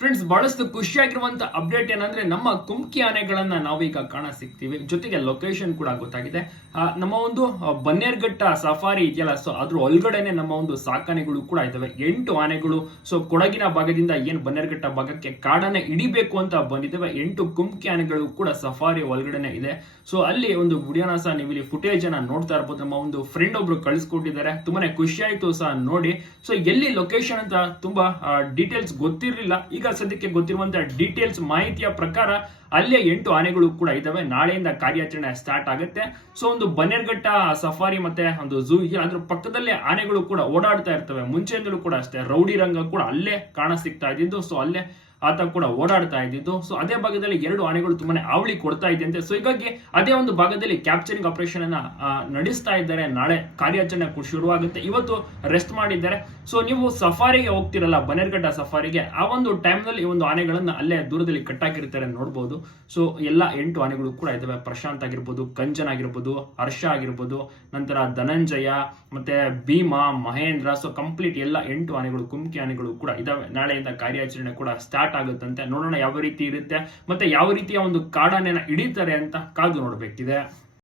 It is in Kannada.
ಫ್ರೆಂಡ್ಸ್ ಬಹಳಷ್ಟು ಖುಷಿಯಾಗಿರುವಂತಹ ಅಪ್ಡೇಟ್ ಏನಂದ್ರೆ ನಮ್ಮ ಕುಮ್ಕಿ ಆನೆಗಳನ್ನ ನಾವೀಗ ಕಾಣ ಸಿಗ್ತೀವಿ. ಜೊತೆಗೆ ಲೊಕೇಶನ್ ಕೂಡ ಗೊತ್ತಾಗಿದೆ. ನಮ್ಮ ಒಂದು ಬನ್ನೇರ್ಘಟ್ಟ ಸಫಾರಿ ಇದೆಯಲ್ಲ ಸೊ ಅದ್ರ ಒಳಗಡೆನೆ ನಮ್ಮ ಒಂದು ಸಾಕಾನೆಗಳು ಕೂಡ ಇದಾವೆ. ಎಂಟು ಆನೆಗಳು ಸೊ ಕೊಡಗಿನ ಭಾಗದಿಂದ ಏನ್ ಬನ್ನೇರ್ಘಟ್ಟ ಭಾಗಕ್ಕೆ ಕಾಡನ್ನ ಹಿಡಿಬೇಕು ಅಂತ ಬಂದಿದ್ದಾವೆ ಎಂಟು ಕುಮ್ಕಿ ಆನೆಗಳು ಕೂಡ ಸಫಾರಿ ಒಳಗಡೆನೆ ಇದೆ. ಸೊ ಅಲ್ಲಿ ಒಂದು ವಿಡಿಯೋನ ಸಹ ನೀವು ಇಲ್ಲಿ ಫುಟೇಜ್ ಅನ್ನ ನೋಡ್ತಾ ಇರ್ಬೋದು. ನಮ್ಮ ಒಂದು ಫ್ರೆಂಡ್ ಒಬ್ರು ಕಳಿಸ್ಕೊಟ್ಟಿದ್ದಾರೆ. ತುಂಬಾನೇ ಖುಷಿ ಆಯ್ತು ಸಹ ನೋಡಿ. ಸೊ ಎಲ್ಲಿ ಲೊಕೇಶನ್ ಅಂತ ತುಂಬಾ ಡೀಟೇಲ್ಸ್ ಗೊತ್ತಿರಲಿಲ್ಲ. ಈಗ ಸದ್ಯಕ್ಕೆ ಗೊತ್ತಿರುವಂತಹ ಡೀಟೇಲ್ಸ್ ಮಾಹಿತಿಯ ಪ್ರಕಾರ ಅಲ್ಲೇ ಎಂಟು ಆನೆಗಳು ಕೂಡ ಇದಾವೆ ನಾಳೆಯಿಂದ ಕಾರ್ಯಾಚರಣೆ ಸ್ಟಾರ್ಟ್ ಆಗುತ್ತೆ. ಸೊ ಒಂದು ಬನ್ನೇರ್ಘಟ್ಟ, ಸಫಾರಿ ಮತ್ತೆ ಒಂದು ಝೂ ಇದೆ ಅದ್ರ ಪಕ್ಕದಲ್ಲೇ ಆನೆಗಳು ಕೂಡ ಓಡಾಡ್ತಾ ಇರ್ತವೆ. ಮುಂಚೆಯಿಂದಲೂ ಕೂಡ ಅಷ್ಟೇ. ರೌಡಿ ರಂಗ ಕೂಡ ಅಲ್ಲೇ ಕಾಣ ಸಿಗ್ತಾ ಇದ್ದಿದ್ದು. ಸೊ ಅಲ್ಲೇ ಆತ ಕೂಡ ಓಡಾಡ್ತಾ ಇದ್ದಿದ್ದು. ಸೊ ಅದೇ ಭಾಗದಲ್ಲಿ ಎರಡು ಆನೆಗಳು ತುಂಬಾನೇ ಅವಳಿ ಕೊಡ್ತಾ ಇದೆಯಂತೆ ಸೊ ಹೀಗಾಗಿ ಅದೇ ಒಂದು ಭಾಗದಲ್ಲಿ ಕ್ಯಾಪ್ಚರಿಂಗ್ ಆಪರೇಷನ್ ಅನ್ನ ನಡೆಸ್ತಾ ಇದ್ದಾರೆ. ನಾಳೆ ಕಾರ್ಯಾಚರಣೆ ಶುರುವಾಗುತ್ತೆ. ಇವತ್ತು ರೆಸ್ಟ್ ಮಾಡಿದ್ದಾರೆ. ಸೊ ನೀವು ಸಫಾರಿಗೆ ಹೋಗ್ತಿರಲ್ಲ, ಬನೇರ್ಘಟ್ಟ ಸಫಾರಿಗೆ, ಆ ಒಂದು ಟೈಮ್ನಲ್ಲಿ ಈ ಒಂದು ಆನೆಗಳನ್ನ ಅಲ್ಲೇ ದೂರದಲ್ಲಿ ಕಟ್ಟಾಕಿರ್ತಾರೆ ನೋಡ್ಬೋದು. ಸೊ ಎಲ್ಲ ಎಂಟು ಆನೆಗಳು ಕೂಡ ಇದಾವೆ. ಪ್ರಶಾಂತ್ ಆಗಿರ್ಬೋದು ಕಂಚನ್ ಆಗಿರ್ಬೋದು, ಹರ್ಷ ಆಗಿರ್ಬೋದು, ನಂತರ ಧನಂಜಯ, ಮತ್ತೆ ಭೀಮಾ, ಮಹೇಂದ್ರ. ಸೊ ಕಂಪ್ಲೀಟ್ ಎಲ್ಲ ಎಂಟು ಆನೆಗಳು ಕುಮ್ಕಿ ಆನೆಗಳು ಕೂಡ ಇದಾವೆ. ನಾಳೆಯಿಂದ ಕಾರ್ಯಾಚರಣೆ ಕೂಡ ಸ್ಟಾರ್ಟ್ ಆಗುತ್ತಂತೆ. ನೋಡೋಣ ಯಾವ ರೀತಿ ಇರುತ್ತೆ. ಮತ್ತೆ ಯಾವ ರೀತಿಯ ಒಂದು ಕಾಡಾನೆನ ಹಿಡಿತಾರೆ ಅಂತ ಕಾದು ನೋಡಬೇಕಿದೆ.